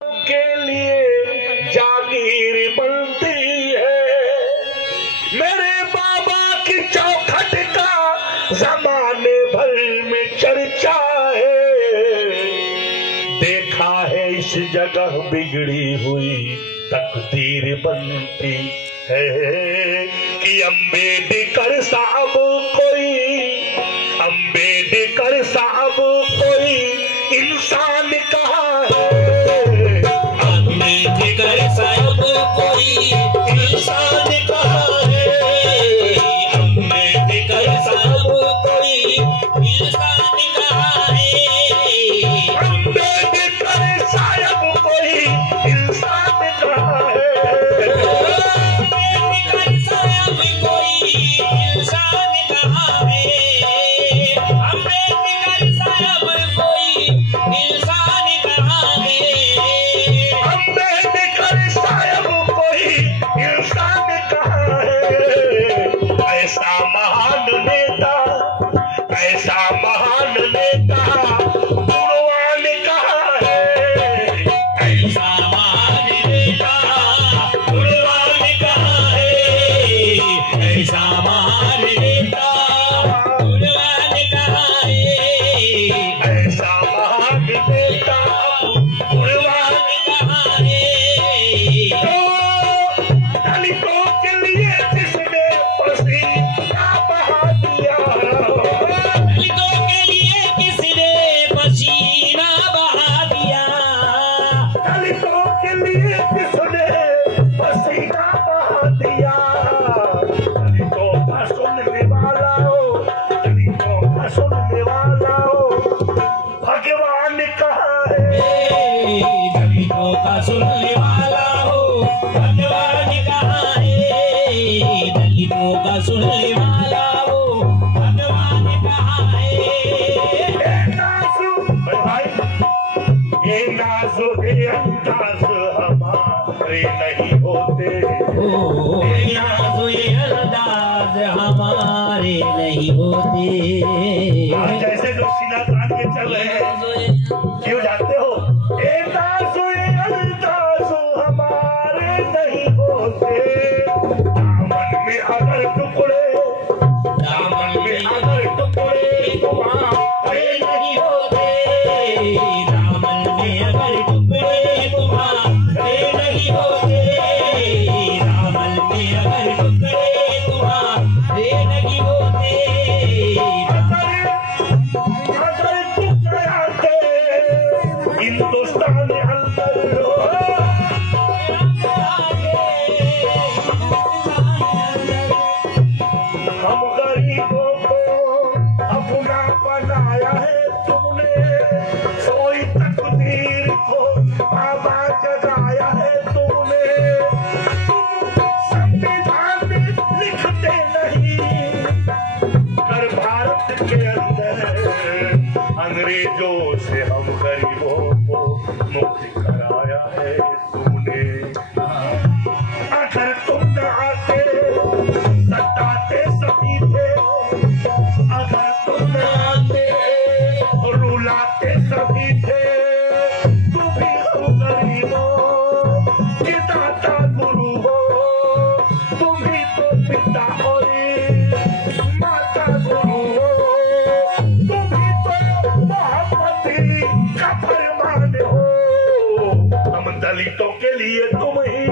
के लिए जागीर बनती है। मेरे बाबा की चौखट का जमाने भर में चर्चा है। देखा है इस जगह बिगड़ी हुई तकदीर बनती है कि अम्बेडकर साहब कोई इंसान कहाँ है। अम्बेडकर साहब कोई इंसान कहाँ है। अम्बेडकर साहब कोई इंसान कहाँ है। अम्बेडकर साहब कोई इंसान कहाँ है। अम्बेडकर साहब कोई इंसान कहाँ है। अम्बेडकर साहब कोई इंसान कहाँ है। अम्बेडकर साहब कोई इंसान कहाँ है। ऐसा महान नेता गुणवान कहाँ है। ऐसा महान नेता गुणवान कहाँ है। ऐसा महान नेता गुणवान कहाँ है। ऐसा महान नेता गुणवान कहाँ है। दलितों के लिए जिसने पसीना बहा दिया। दलितों के लिए किसने पसीना बहा दिया। दलितों के लिए जिसने पसीना बहा दिया। दलितों का सुनने वाला हो, दलितों का सुनने वाला हो, भगवान कहाँ है। दलितों का सुनने वाला हो, भगवान कहाँ है। दलितों का सुनने वाला हो, भगवान कहाँ है। ये नाज़ो ये अंदाज़ हमारे नहीं होते। ओ ये अंदाज हमारे नहीं होते। आज जैसे लोग सीना तान के चल रहे हैं, क्यों जाते हो। ये नाज़ो ये अंदाज़ हमारे नहीं होते। दामन में अगर टुकड़े तुम्हारे नहीं होते। दामन में अगर टुकड़े तुम्हारे नहीं होते। दामन में अगर टुकड़े तुम्हारे नहीं होते। अगर टुकड़े आते हिंदुस्तान अंदर हम गरीबों को अपना बनाया है तुमने। सोई तकदीर को बाबा जगाया है तुमने। संविधान में लिखते नहीं कर भारत के अंदर अंग्रेजों से हम गरीबों को मुक्त कराया है तुमने। अगर तुम न आते सताते सभी थे। अगर तुम न आते रुलाते सभी थे। तुम भी हो गरीबों के दाता गुरु हो। तुम भी तो पिता और माता गुरु हो। तुम भी तो मोहब्बती का फरमान हो। हम दलितों के लिए तुम ही